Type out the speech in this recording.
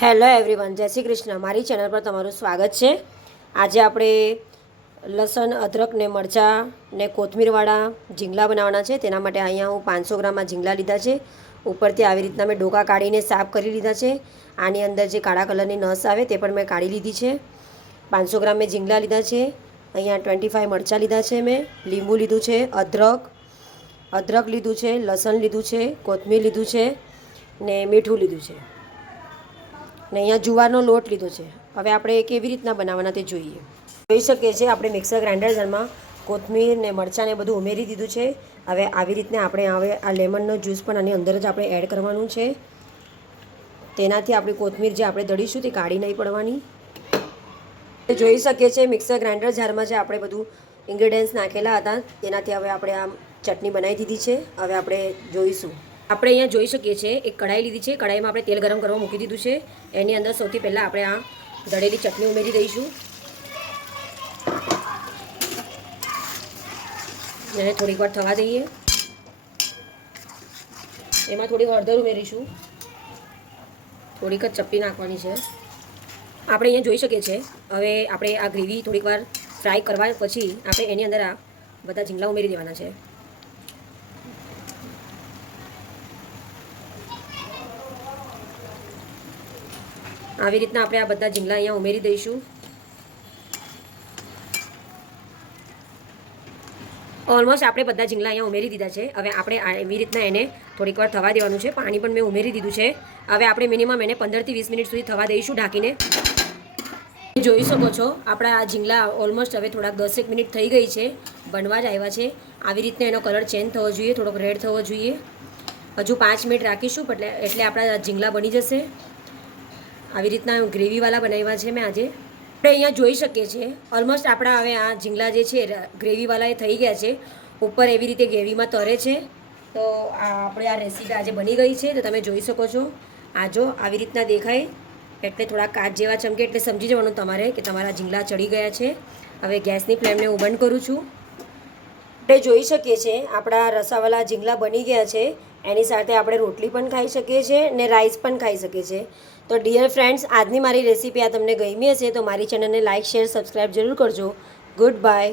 Hello everyone, જય શ્રી કૃષ્ણ. મારી channel પર તમારું સ્વાગત છે. આજે આપણે લસણ, અદરક ને મરચાં ને કોથમીરવાળા ઝીંગલા બનાવવાના છે. તેના માટે અહીંયા હું 500 ગ્રામમાં ઝીંગલા લીધા છે. ઉપરથી આવી રીતના મેં ડોકા કાઢીને સાફ કરી લીધા છે. આની અંદર જે કાળા કલરની નસ આવે તે પણ મેં કાઢી લીધી છે. 500 ગ્રામ મેં ઝીંગલા લીધા છે. અહીંયા 25 મરચાં લીધા છે. મેં લીંબુ લીધું છે, અદરક લીધું છે, લસણ લીધું છે, કોથમીર લીધું છે ને મીઠું લીધું છે ને અહીંયા જુવારનો લોટ લીધો છે. હવે આપણે કેવી રીતના બનાવવાના તે જોઈએ. જોઈ શકીએ છીએ આપણે મિક્સર ગ્રાઇન્ડર જારમાં કોથમીર ને મરચાં ને બધું ઉમેરી દીધું છે. હવે આવી રીતના આપણે હવે આ લેમનનો જ્યુસ પણ આની અંદર જ આપણે એડ કરવાનું છે. તેનાથી આપણી કોથમીર જે આપણે દળીશું તે કાઢી નહીં પડવાની. જોઈ શકીએ છીએ મિક્સર ગ્રાઇન્ડર જારમાં જે આપણે બધું ઇન્ગ્રેડિયન્ટ્સ નાખેલા હતા તેનાથી હવે આપણે આ ચટણી બનાવી દીધી છે. હવે આપણે જોઈશું. આપણે અહીંયા જોઈ શકીએ છીએ એક કઢાઈ લીધી છે. કઢાઈમાં આપણે તેલ ગરમ કરવા મૂકી દીધું છે. એની અંદર સૌથી પહેલાં આપણે આ દળેલી ચટણી ઉમેરી દઈશું. એને થોડીક વાર થવા દઈએ. એમાં થોડી હળદર ઉમેરીશું. થોડીક જ ચપટી નાખવાની છે. આપણે અહીંયા જોઈ શકીએ છીએ. હવે આપણે આ ગ્રેવી થોડીક વાર ફ્રાય કરવા પછી આપણે એની અંદર આ બધા ઝીંગલા ઉમેરી દેવાના છે. આવી રીતના આપણે આ બધા ઝીંગલા અહીંયા ઉમેરી દઈશું. ઓલમોસ્ટ આપણે બધા ઝીંગલા અહીંયા ઉમેરી દીધા છે. હવે આપણે એવી રીતના એને થોડીક વાર થવા દેવાનું છે. પાણી પણ મેં ઉમેરી દીધું છે. હવે આપણે મિનિમમ એને 15 થી 20 મિનિટ સુધી થવા દઈશું ઢાંકીને. જોઈ શકો છો આપણા આ ઝીંગલા ઓલમોસ્ટ હવે થોડાક 10 મિનિટ થઈ ગઈ છે, બનવા જ આવ્યા છે. આવી રીતના એનો કલર ચેન્જ થવો જોઈએ, થોડોક રેડ થવો જોઈએ. હજુ 5 મિનિટ રાખીશું એટલે આપણા ઝીંગલા બની જશે. આવી રીતના ગ્રેવીવાળા બનાવ્યા છે મેં આજે. આપણે અહીંયા જોઈ શકીએ છીએ ઓલમોસ્ટ આપણા હવે આ ઝીંગલા જે છે ગ્રેવીવાળા એ થઈ ગયા છે. ઉપર એવી રીતે ગ્રેવીમાં તરે છે. તો આપણે આ રેસીપી આજે બની ગઈ છે. તો તમે જોઈ શકો છો. આ જો આવી રીતના દેખાય એટલે થોડા કાચ જેવા ચમકે એટલે સમજી જવાનું તમારે કે તમારા ઝીંગલા ચડી ગયા છે. હવે ગેસની ફ્લેમને હું બંધ કરું છું. આપણે જોઈ શકીએ છીએ આપણા રસાવાળા ઝીંગલા બની ગયા છે. એની સાથે આપણે રોટલી પણ ખાઈ શકીએ છીએ ને રાઈસ પણ ખાઈ શકીએ છીએ. તો ડિયર ફ્રેન્ડ્સ, આજની મારી રેસીપી આ તમને ગમી હશે તો મારી ચેનલને લાઇક, શેર, સબસ્ક્રાઈબ જરૂર કરજો. Good bye.